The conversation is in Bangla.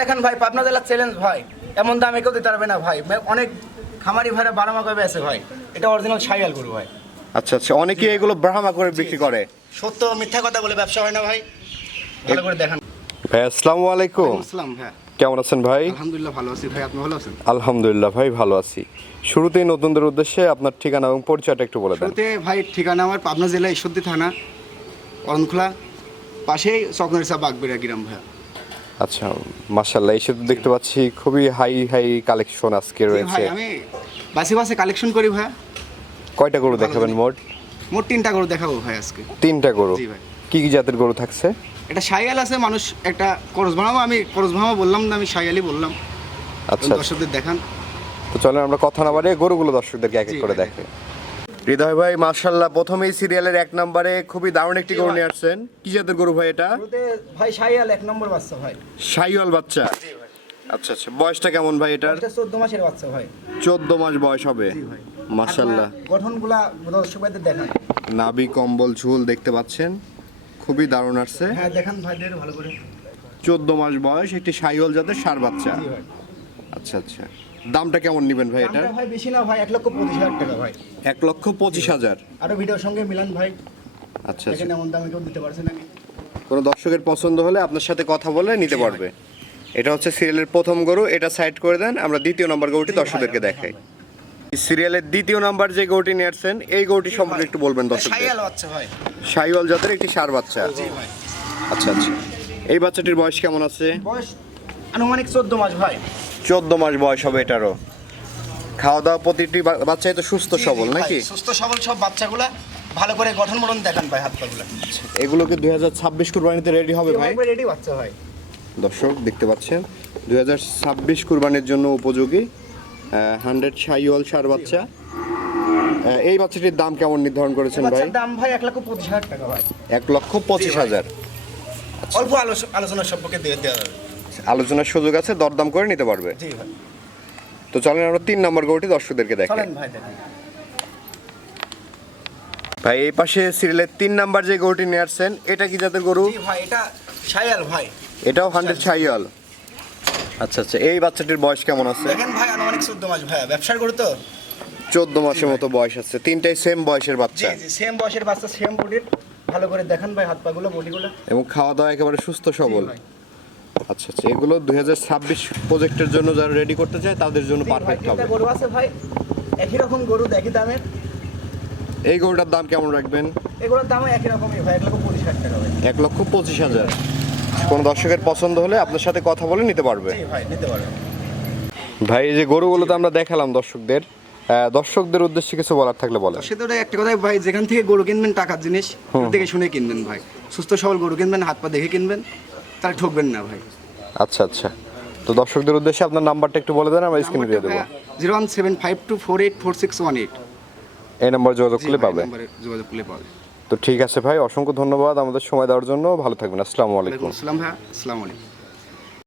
দেখেন ভাই পাবনা জেলার চ্যালেঞ্জ ভাই। এমন দামে কেউ দিতে পারবে না ভাই। অনেক খামারি ভাইরা বারামা কবে আছে ভাই। এটা অরিজিনাল সাইয়াল গরু ভাই। আচ্ছা আচ্ছা। অনেকে এগুলো ব্রাহ্মা করে বিক্রি করে। সত্য মিথ্যা কথা বলে ব্যবসা হয় না ভাই। ভালো করে দেখান। ভাই আসসালামু আলাইকুম। আসসালাম ভাই কেমন আছেন ভাই? আলহামদুলিল্লাহ ভালো আছি ভাই। আপনি ভালো আছেন? আলহামদুলিল্লাহ ভাই ভালো আছি। শুরুতেই নতুনদের উদ্দেশ্যে আপনার ঠিকানা এবং পরিচয়টা একটু বলে দেন। শুরুতে ভাই ঠিকানা আমার পাবনা জেলা ঈশ্বরদী থানা অরণখোলা পাশেই চকনারিসা বাগবেড়া গ্রাম ভাই আচ্ছা মাশাল্লাহ এই সাথে দেখতে পাচ্ছি খুবই হাই হাই কালেকশন আজকে রয়েছে। ভাই আমি বাসে বাসে কালেকশন করি ভাই। কয়টা গরু দেখাবেন মোট? মোট তিনটা গরু দেখাবো ভাই আজকে। তিনটা গরু। জি ভাই। কি কি জাতের গরু থাকছে? এটা সাইয়াল আছে মানুষ একটা করস ভাঙাবো আমি করস ভাঙাবো বললাম না আমি সাইয়ালই বললাম। আচ্ছা দর্শকদের দেখান। তো চলেন আমরা কথা না বাড়িয়ে গরুগুলো দর্শকদেরকে এক এক করে। দেখে। হৃদয় ভাই মার্শাল্লাহ প্রথমেই সিরিয়ালের এক নম্বরে খুবই দারুণ একটি গরু নিয়ে আসছেন। কি জাতের গরু ভাই এটা? ভাই সাইয়াল এক নম্বর বাচ্চা ভাই। সাইওয়াল বাচ্চা? আচ্ছা আচ্ছা বয়সটা কেমন ভাই এটার? এটা চোদ্দ মাসের বাচ্চা ভাই। চোদ্দ মাস বয়স হবে। জি ভাই। মার্শাল্লাহ গঠনগুলা দর্শক ভাইদের দেখান। নাভি কম্বল ঝুল দেখতে পাচ্ছেন। খুবই দারুণ আসছে। হ্যাঁ দেখান ভাইদের ভালো করে। চোদ্দ মাস বয়স একটি সাইওয়াল জাতের সার বাচ্চা। জি ভাই। আচ্ছা আচ্ছা। দামটা কেমন নেবেন ভাই এটা? ভাই বেশি না ভাই এক লক্ষ পঁচিশ হাজার টাকা ভাই। এক লক্ষ পঁচিশ হাজার। আরও ভিডিওর সঙ্গে মিলান ভাই। আচ্ছা আচ্ছা। এমন দামে কেউ দিতে পারছে নাকি কোনো দর্শকের পছন্দ হলে আপনার সাথে কথা বলে নিতে পারবে। এটা হচ্ছে সিরিয়ালের প্রথম গরু এটা সাইড করে দেন আমরা দ্বিতীয় নম্বর গরুটি দর্শকদেরকে দেখাই। সিরিয়ালের দ্বিতীয় নাম্বার যে গরুটি নিয়েছেন এই গরুটি সম্পর্কে একটু বলবেন দর্শকদের। সাইওয়াল জাতের একটি সার বাচ্চা। জি ভাই। আচ্ছা আচ্ছা। এই বাচ্চাটির বয়স কেমন আছে? বয়স আনুমানিক চোদ্দ মাস ভাই। চোদ্দ মাস বয়স হবে এটারও। খাওয়া দাওয়া প্রতিটি বাচ্চাই তো সুস্থ সবল নাকি? সুস্থ সবল সব বাচ্চাগুলা ভালো করে গঠন মরণ দেখান ভাই হাত পাগুলা এগুলোকে দুই হাজার ছাব্বিশ কুরবানিতে রেডি হবে ভাই? রেডি বাচ্চা ভাই দর্শক দেখতে পাচ্ছেন দুই হাজার ছাব্বিশ কুরবানির জন্য উপযোগী হান্ড্রেড সাইওয়াল সার বাচ্চা। এই বাচ্চাটির দাম কেমন নির্ধারণ করেছেন ভাই? দাম ভাই এক লক্ষ পঁচিশ হাজার টাকা ভাই। এক লক্ষ পঁচিশ হাজার। অল্প আলোচ- আলোচনার সম্পর্কে দিয়ে দেওয়া যাবে। আলোচনার সুযোগ আছে দরদাম করে নিতে পারবে। তো চলেন আমরা তিন নম্বর গরুটি দর্শকদেরকে দেখেন ভাই এই পাশে সিরিয়ালের তিন নাম্বার যে গরুটি নিয়ে আসছেন এটা কি জাতের গরু? জি ভাই এটা ভাই। এটাও হান্ড্রেড ছাইয়াল আচ্ছা আচ্ছা এই বাচ্চাটির বয়স কেমন আছে? দেখেন ভাই আনুমানিক চোদ্দ মাস ভাই ব্যবসার গরু তো? চোদ্দ মাসের মতো বয়স আছে তিনটাই সেম বয়সের বাচ্চা। জি সেম বয়সের বাচ্চা সেম বডির ভালো করে দেখান ভাই হাত পাগুলো বডিগুলো এবং খাওয়া দাওয়া একেবারে সুস্থ সবল। আচ্ছা আচ্ছা এগুলো দুই হাজার ছাব্বিশ প্রজেক্টের জন্য যারা রেডি করতে চায় তাদের জন্য পারফেক্ট হবে। গরু আছে ভাই একই রকম গরু একই দামের। এই গরুটার দাম কেমন রাখবেন? এগুলোর দামও একই রকমই ভাই এক লক্ষ পঁচিশ হাজার টাকা এক লক্ষ পঁচিশ হাজার। কোনো দর্শকের পছন্দ হলে আপনার সাথে কথা বলে নিতে পারবে। ভাই নিতে পারবেন ভাই এই যে গরুগুলো তো আমরা দেখালাম দর্শকদের। দর্শকদের উদ্দেশ্যে কিছু বলার থাকলে বলেন। সেটা একটা কথাই ভাই যেখান থেকে গরু কিনবেন টাকার জিনিস দেখে শুনে কিনবেন ভাই। সুস্থ সবল গরু কিনবেন হাত পা দেখে কিনবেন। তাহলে ঠকবেন না ভাই। আচ্ছা আচ্ছা। তো দর্শকদের উদ্দেশ্যে আপনার নাম্বারটা একটু বলে দেন আমরা স্ক্রিনে দিয়ে দেবো। Zero one seven five two four eight four six one eight. এই নাম্বার যোগাযোগ করলে পাবে। যোগাযোগ করলে পাবে। তো ঠিক আছে ভাই অসংখ্য ধন্যবাদ আমাদের সময় দেওয়ার জন্য। ভালো থাকবেন আসসালামু আলাইকুম। আসসালাম ভাই আসসালামু আলাইকুম।